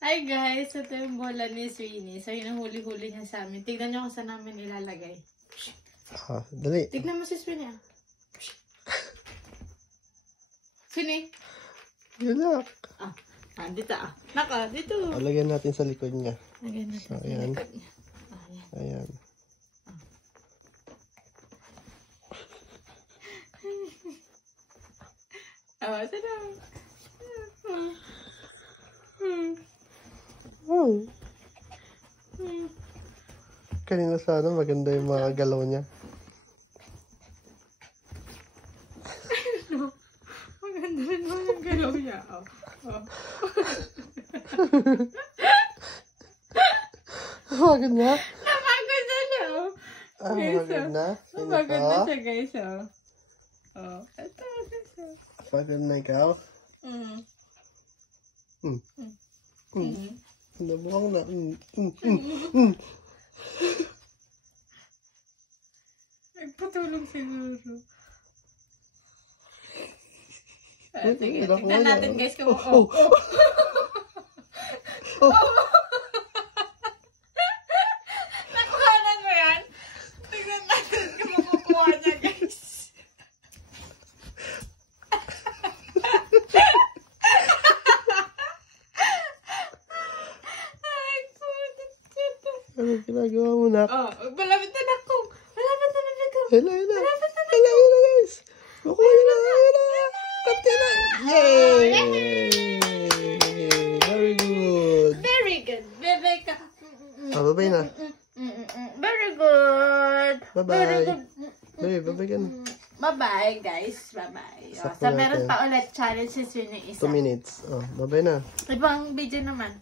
Hi guys, ito yung bola ni Sweeney. So, yun ang huli-huli niya sa amin. Tignan nyo kung saan namin ilalagay. Dali. Tignan mo si Sweeney. Sweeney? Yun Dito Naka, dito. Lagyan natin sa likod niya. Lagyan natin sa likod niya. Ayan. Sarap. Kanina sana maganda yung mga galaw niya. Maganda rin mo yung galaw niya. Pagod na? Napagod na siya. Pagod na? Napagod na siya guys. Ito guys. Pagod na ikaw? Nabuhang na. Nagpatulog siguro. Sige, tignan natin guys kung nakuhanan mo yan? Tignan natin kung makukuha niya guys. Ano ginagawa mo na? Malapit na ako. Hala guys. Makuha na. Kapti na. Yay! Very good. Very good. Bebe ka. Babay na. Very good. Bye-bye. Bye-bye ka na. Bye-bye guys. Bye-bye. So meron pa ulit challenge si Sweeney isa. 2 minutes. Bye-bye na. Ibang video naman.